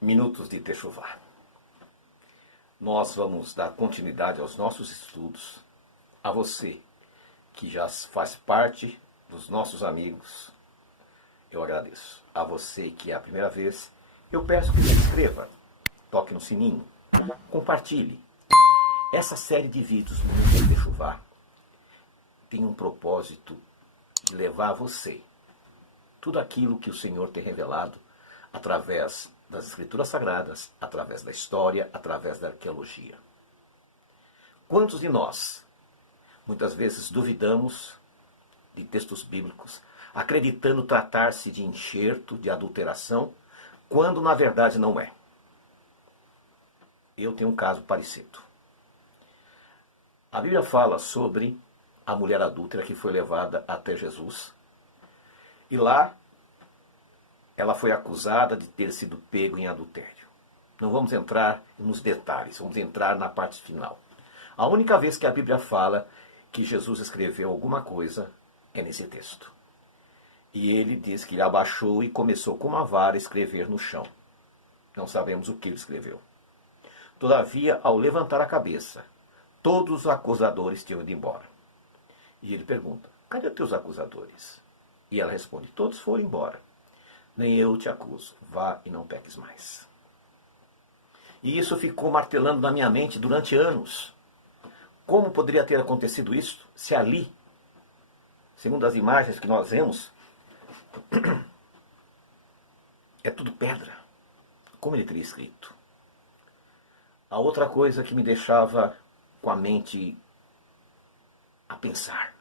Minutos de Techuvá. Nós vamos dar continuidade aos nossos estudos. A você que já faz parte dos nossos amigos, eu agradeço. A você que é a primeira vez, eu peço que se inscreva, toque no sininho, compartilhe. Essa série de vídeos Minutos de Techuvá tem um propósito de levar a você tudo aquilo que o Senhor tem revelado através das Escrituras Sagradas, através da história, através da arqueologia. Quantos de nós, muitas vezes, duvidamos de textos bíblicos, acreditando tratar-se de enxerto, de adulteração, quando na verdade não é? Eu tenho um caso parecido. A Bíblia fala sobre a mulher adúltera que foi levada até Jesus, e lá ela foi acusada de ter sido pego em adultério. Não vamos entrar nos detalhes, vamos entrar na parte final. A única vez que a Bíblia fala que Jesus escreveu alguma coisa é nesse texto. E ele diz que ele abaixou e começou com uma vara a escrever no chão. Não sabemos o que ele escreveu. Todavia, ao levantar a cabeça, todos os acusadores tinham ido embora. E ele pergunta: cadê os teus acusadores? E ela responde: todos foram embora. Nem eu te acuso, vá e não peques mais. E isso ficou martelando na minha mente durante anos. Como poderia ter acontecido isso se ali, segundo as imagens que nós vemos, é tudo pedra? Como ele teria escrito? A outra coisa que me deixava com a mente a pensar.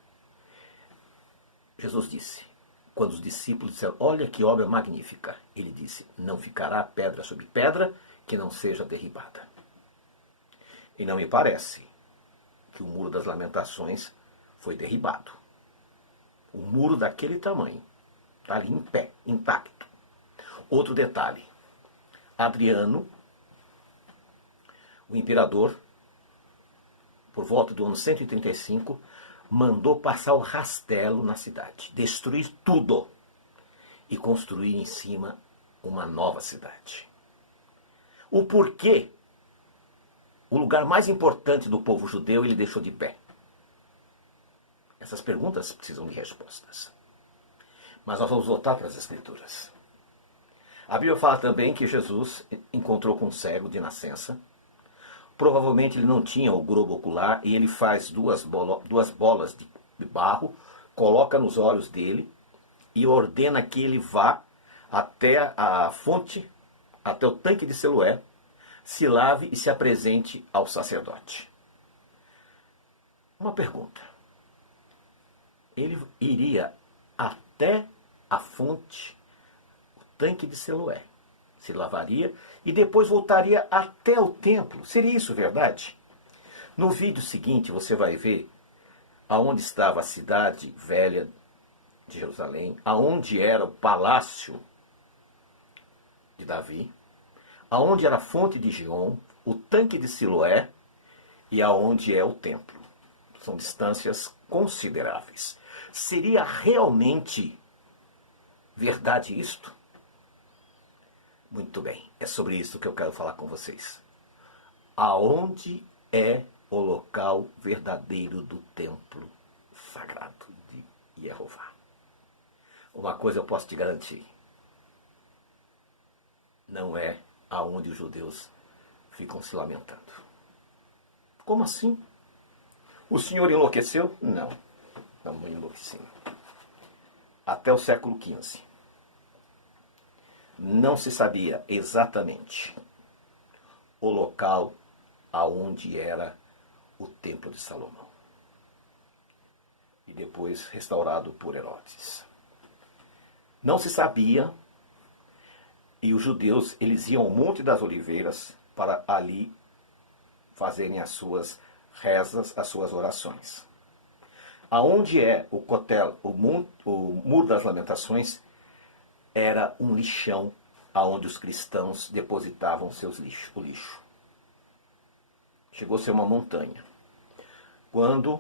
Jesus disse, quando os discípulos disseram: olha que obra magnífica, ele disse: não ficará pedra sobre pedra que não seja derribada. E não me parece que o muro das lamentações foi derribado. O muro daquele tamanho está ali em pé, intacto. Outro detalhe: Adriano, o imperador, por volta do ano 135, mandou passar o rastelo na cidade, destruir tudo e construir em cima uma nova cidade. O porquê, o lugar mais importante do povo judeu, ele deixou de pé? Essas perguntas precisam de respostas. Mas nós vamos voltar para as Escrituras. A Bíblia fala também que Jesus encontrou com um cego de nascença. Provavelmente ele não tinha o globo ocular e ele faz duas bolas de barro, coloca nos olhos dele e ordena que ele vá até a fonte, até o tanque de Siloé, se lave e se apresente ao sacerdote. Uma pergunta: ele iria até a fonte, o tanque de Siloé, se lavaria e depois voltaria até o templo? Seria isso verdade? No vídeo seguinte você vai ver aonde estava a cidade velha de Jerusalém, aonde era o palácio de Davi, aonde era a fonte de Gion, o tanque de Siloé e aonde é o templo. São distâncias consideráveis. Seria realmente verdade isto? Muito bem, é sobre isso que eu quero falar com vocês. Aonde é o local verdadeiro do templo sagrado de Jeová? Uma coisa eu posso te garantir: não é aonde os judeus ficam se lamentando. Como assim? O Senhor enlouqueceu? Não, não enlouqueceu. Até o século XV. Não se sabia exatamente o local aonde era o Templo de Salomão. E depois restaurado por Herodes. Não se sabia, e os judeus eles iam ao Monte das Oliveiras para ali fazerem as suas rezas, as suas orações. Aonde é o Kotel, o Muro das Lamentações, era um lixão aonde os cristãos depositavam o lixo. Chegou a ser uma montanha. Quando,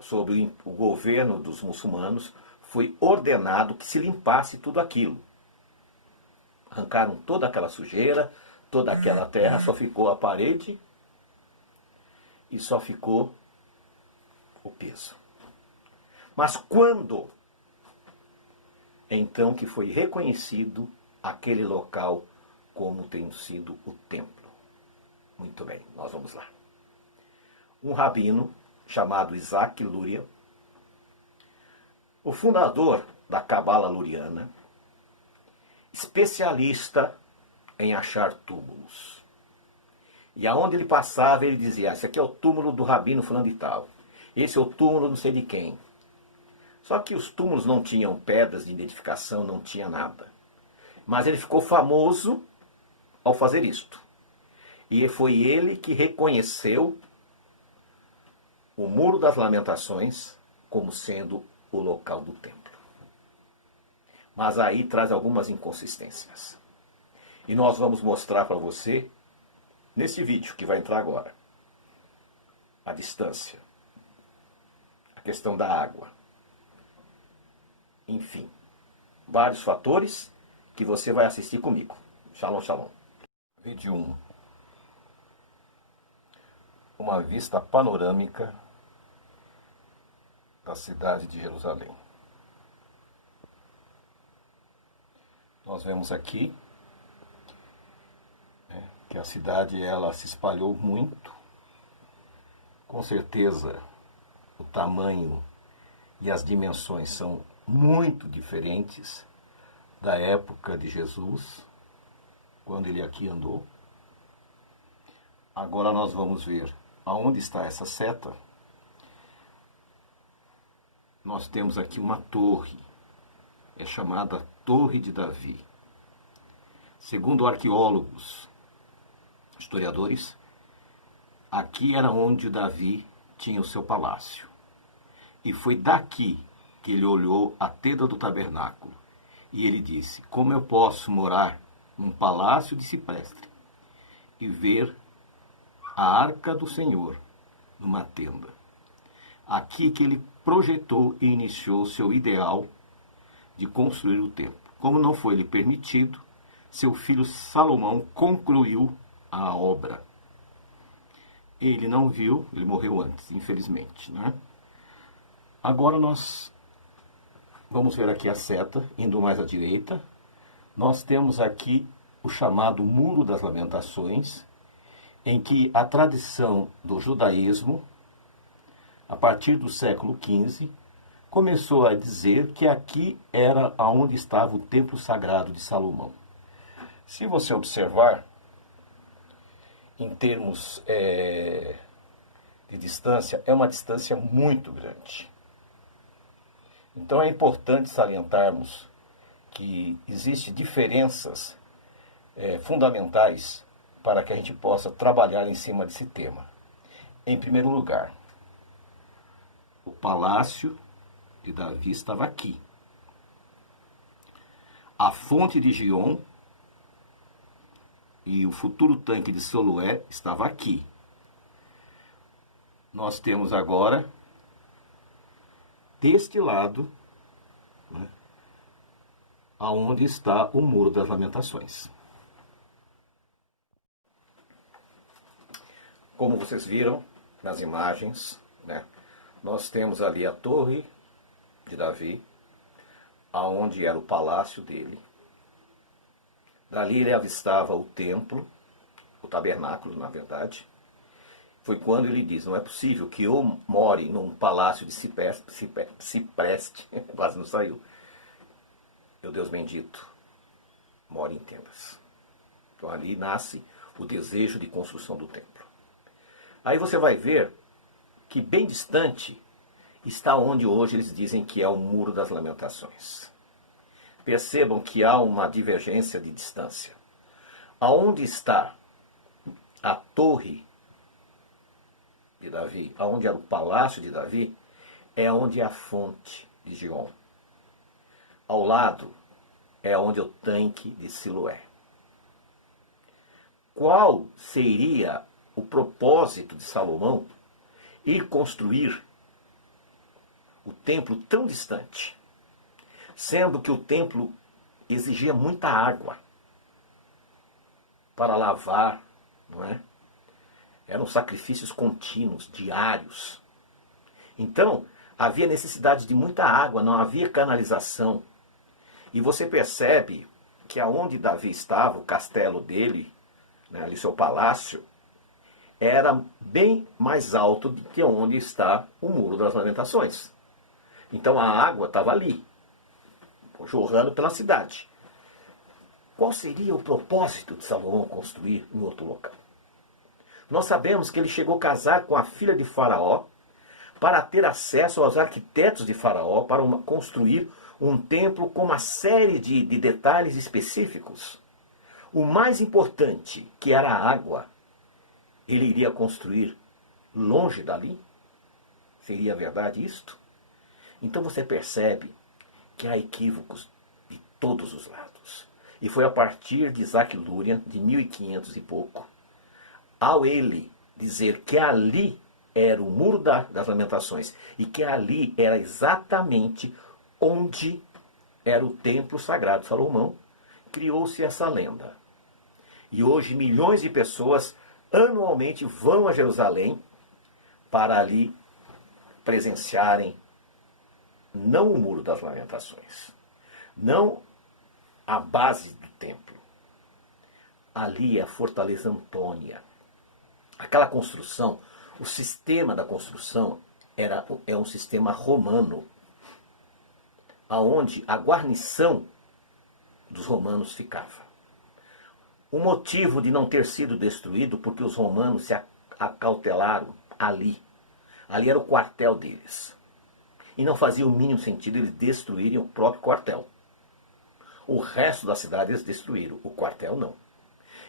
sob o governo dos muçulmanos, foi ordenado que se limpasse tudo aquilo. Arrancaram toda aquela sujeira, toda aquela terra, só ficou a parede e só ficou o peso. Mas quando então que foi reconhecido aquele local como tendo sido o templo? Muito bem, nós vamos lá. Um rabino chamado Isaac Luria, o fundador da Cabala Luriana, especialista em achar túmulos. E aonde ele passava, ele dizia: esse aqui é o túmulo do rabino fulano de tal. Esse é o túmulo não sei de quem. Só que os túmulos não tinham pedras de identificação, não tinha nada. Mas ele ficou famoso ao fazer isto. E foi ele que reconheceu o Muro das Lamentações como sendo o local do templo. Mas aí traz algumas inconsistências. E nós vamos mostrar para você, nesse vídeo que vai entrar agora, a distância, a questão da água, enfim, vários fatores que você vai assistir comigo. Shalom, shalom. Vídeo 1. Uma vista panorâmica da cidade de Jerusalém. Nós vemos aqui que a cidade ela se espalhou muito. Com certeza o tamanho e as dimensões são muito diferentes da época de Jesus, quando ele aqui andou. Agora nós vamos ver aonde está essa seta. Nós temos aqui uma torre, é chamada Torre de Davi. Segundo arqueólogos, historiadores, aqui era onde Davi tinha o seu palácio. E foi daqui que ele olhou a tenda do tabernáculo. E ele disse: como eu posso morar num palácio de cipreste e ver a arca do Senhor numa tenda? Aqui que ele projetou e iniciou seu ideal de construir o templo. Como não foi lhe permitido, seu filho Salomão concluiu a obra. Ele não viu, ele morreu antes, infelizmente, né? Agora nós vamos ver aqui a seta, indo mais à direita. Nós temos aqui o chamado Muro das Lamentações, em que a tradição do judaísmo, a partir do século XV, começou a dizer que aqui era onde estava o templo sagrado de Salomão. Se você observar, em termos de distância, é uma distância muito grande. Então é importante salientarmos que existem diferenças fundamentais para que a gente possa trabalhar em cima desse tema. Em primeiro lugar, o palácio de Davi estava aqui. A fonte de Gion e o futuro tanque de Siloé estava aqui. Nós temos agora, deste lado, né, aonde está o Muro das Lamentações. Como vocês viram nas imagens, né, nós temos ali a Torre de Davi, aonde era o palácio dele. Dali ele avistava o templo, o tabernáculo, na verdade. Foi quando ele diz: não é possível que eu more num palácio de cipreste, quase não saiu. Meu Deus bendito, more em tendas. Então ali nasce o desejo de construção do templo. Aí você vai ver que bem distante está onde hoje eles dizem que é o Muro das Lamentações. Percebam que há uma divergência de distância. Aonde está a torre de Davi, aonde era o palácio de Davi, é onde é a fonte de Gion. Ao lado é onde é o tanque de Siloé. Qual seria o propósito de Salomão ir construir o templo tão distante, sendo que o templo exigia muita água para lavar, não é? Eram sacrifícios contínuos, diários. Então, havia necessidade de muita água, não havia canalização. E você percebe que aonde Davi estava, o castelo dele, né, ali seu palácio, era bem mais alto do que onde está o Muro das Lamentações. Então a água estava ali, jorrando pela cidade. Qual seria o propósito de Salomão construir em outro local? Nós sabemos que ele chegou a casar com a filha de Faraó para ter acesso aos arquitetos de Faraó para construir um templo com uma série de detalhes específicos. O mais importante, que era a água, ele iria construir longe dali? Seria verdade isto? Então você percebe que há equívocos de todos os lados. E foi a partir de Isaac Luria, de 1500 e pouco, ao ele dizer que ali era o Muro das Lamentações e que ali era exatamente onde era o templo sagrado de Salomão, criou-se essa lenda. E hoje milhões de pessoas anualmente vão a Jerusalém para ali presenciarem não o Muro das Lamentações, não a base do templo. Ali é a Fortaleza Antônia. Aquela construção, o sistema da construção é um sistema romano, aonde a guarnição dos romanos ficava. O motivo de não ter sido destruído porque os romanos se acautelaram ali. Ali era o quartel deles. E não fazia o mínimo sentido eles destruírem o próprio quartel. O resto da cidade eles destruíram, o quartel não.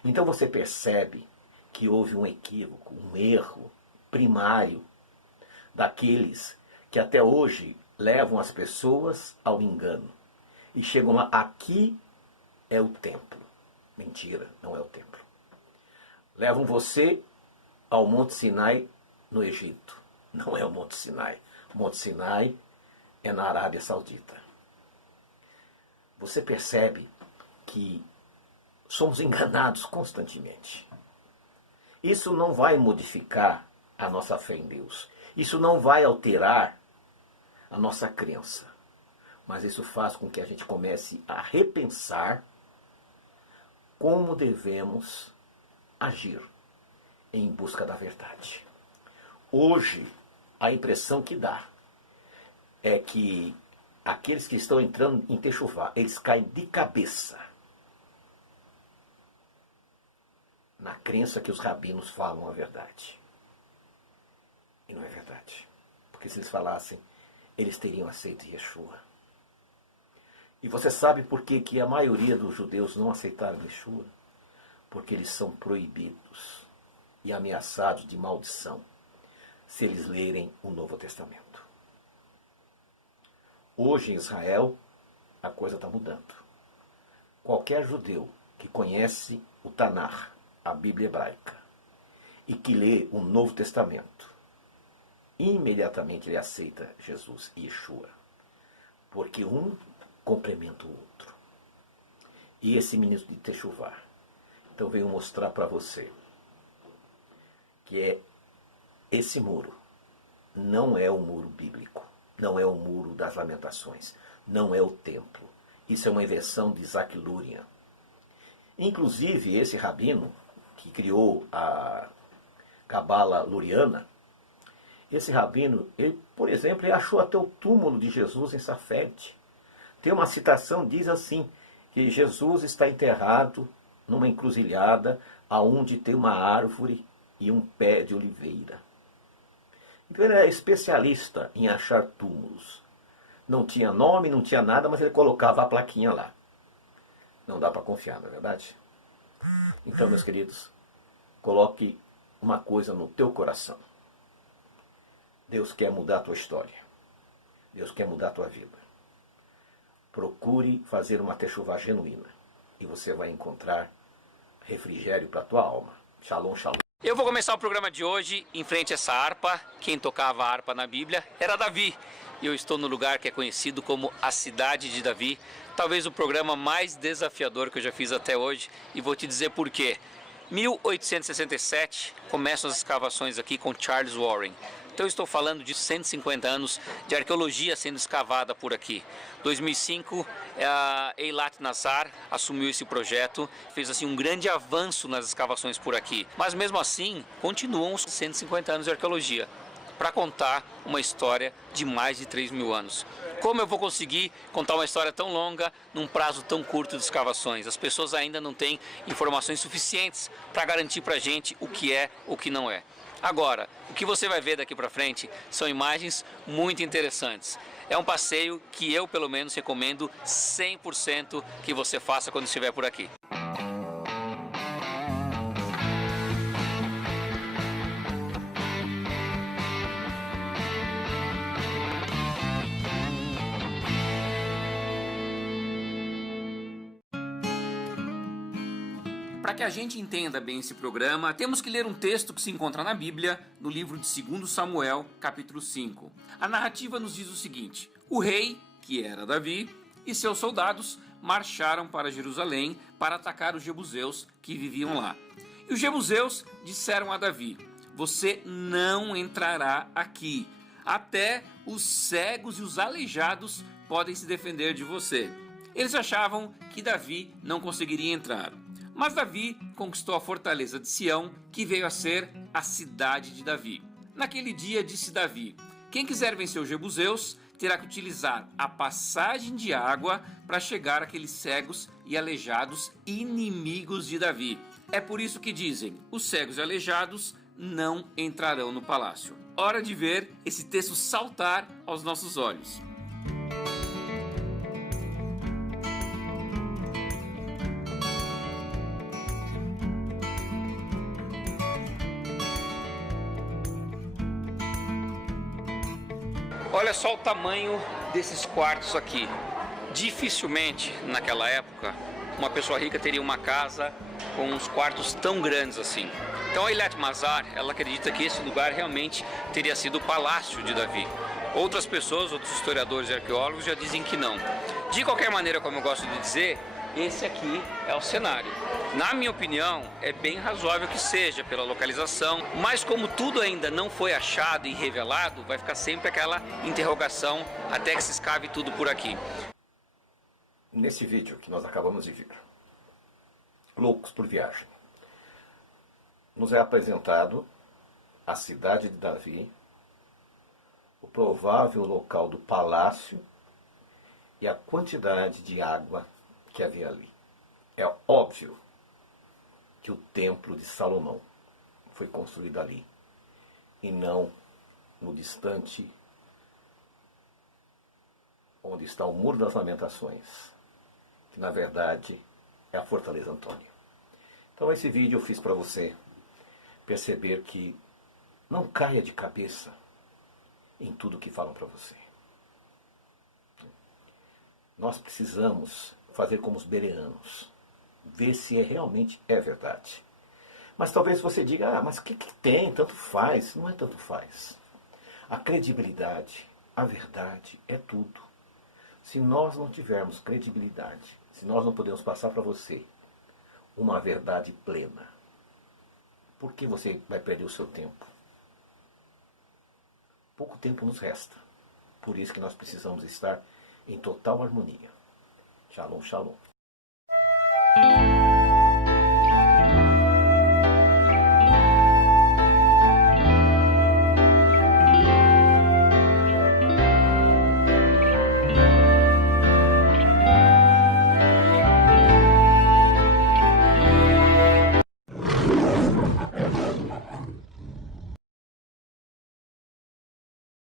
Então você percebe que houve um equívoco, um erro primário daqueles que até hoje levam as pessoas ao engano. E chegam lá, aqui é o templo. Mentira, não é o templo. Levam você ao Monte Sinai no Egito. Não é o Monte Sinai. O Monte Sinai é na Arábia Saudita. Você percebe que somos enganados constantemente. Isso não vai modificar a nossa fé em Deus. Isso não vai alterar a nossa crença. Mas isso faz com que a gente comece a repensar como devemos agir em busca da verdade. Hoje, a impressão que dá é que aqueles que estão entrando em Techuvá, eles caem de cabeça na crença que os rabinos falam a verdade. E não é verdade. Porque se eles falassem, eles teriam aceito Yeshua. E você sabe por que a maioria dos judeus não aceitaram Yeshua? Porque eles são proibidos e ameaçados de maldição se eles lerem o Novo Testamento. Hoje em Israel, a coisa está mudando. Qualquer judeu que conhece o Tanar, a Bíblia hebraica, e que lê o Novo Testamento, imediatamente ele aceita Jesus e Yeshua. Porque um complementa o outro. E esse ministro de Techuvá, então veio mostrar para você que esse muro não é o muro bíblico, não é o Muro das Lamentações, não é o templo. Isso é uma invenção de Isaac Luria. Inclusive, esse rabino que criou a Cabala Luriana, esse rabino, ele, por exemplo, ele achou até o túmulo de Jesus em Safed. Tem uma citação, diz assim, que Jesus está enterrado numa encruzilhada aonde tem uma árvore e um pé de oliveira. Então ele é especialista em achar túmulos. Não tinha nome, não tinha nada, mas ele colocava a plaquinha lá. Não dá para confiar, não é verdade? Então, meus queridos, coloque uma coisa no teu coração. Deus quer mudar a tua história. Deus quer mudar a tua vida. Procure fazer uma techuvá genuína e você vai encontrar refrigério para a tua alma. Shalom, shalom. Eu vou começar o programa de hoje em frente a essa harpa. Quem tocava a harpa na Bíblia era Davi. E eu estou no lugar que é conhecido como a Cidade de Davi. Talvez o programa mais desafiador que eu já fiz até hoje. E vou te dizer por quê. 1867 começam as escavações aqui com Charles Warren. Então eu estou falando de 150 anos de arqueologia sendo escavada por aqui. 2005, a Eilat Nazar assumiu esse projeto, fez assim um grande avanço nas escavações por aqui. Mas mesmo assim, continuam os 150 anos de arqueologia para contar uma história de mais de 3.000 anos. Como eu vou conseguir contar uma história tão longa num prazo tão curto de escavações? As pessoas ainda não têm informações suficientes para garantir para a gente o que é, o que não é. Agora, o que você vai ver daqui para frente são imagens muito interessantes. É um passeio que eu, pelo menos, recomendo 100% que você faça quando estiver por aqui. Para que a gente entenda bem esse programa, temos que ler um texto que se encontra na Bíblia, no livro de 2 Samuel, capítulo 5. A narrativa nos diz o seguinte: o rei, que era Davi, e seus soldados marcharam para Jerusalém para atacar os jebuseus que viviam lá. E os jebuseus disseram a Davi: você não entrará aqui, até os cegos e os aleijados podem se defender de você. Eles achavam que Davi não conseguiria entrar. Mas Davi conquistou a fortaleza de Sião, que veio a ser a cidade de Davi. Naquele dia disse Davi: quem quiser vencer os jebuseus terá que utilizar a passagem de água para chegar àqueles cegos e aleijados inimigos de Davi. É por isso que dizem: os cegos e aleijados não entrarão no palácio. Hora de ver esse texto saltar aos nossos olhos. Olha só o tamanho desses quartos aqui. Dificilmente, naquela época, uma pessoa rica teria uma casa com uns quartos tão grandes assim. Então a Eilat Nazar, ela acredita que esse lugar realmente teria sido o palácio de Davi. Outras pessoas, outros historiadores e arqueólogos já dizem que não. De qualquer maneira, como eu gosto de dizer, esse aqui é o cenário. Na minha opinião, é bem razoável que seja pela localização, mas como tudo ainda não foi achado e revelado, vai ficar sempre aquela interrogação até que se escave tudo por aqui. Nesse vídeo que nós acabamos de ver, Loucos por Viagem, nos é apresentado a cidade de Davi, o provável local do palácio e a quantidade de água que havia ali. É óbvio que o templo de Salomão foi construído ali e não no distante onde está o Muro das Lamentações, que na verdade é a Fortaleza Antônia. Então esse vídeo eu fiz para você perceber que não caia de cabeça em tudo que falam para você. Nós precisamos fazer como os bereanos, ver se realmente é verdade. Mas talvez você diga: mas o que tem? Tanto faz. Não é tanto faz. A credibilidade, a verdade é tudo. Se nós não tivermos credibilidade, se nós não podemos passar para você uma verdade plena, por que você vai perder o seu tempo? Pouco tempo nos resta. Por isso que nós precisamos estar em total harmonia. Shalom, shalom.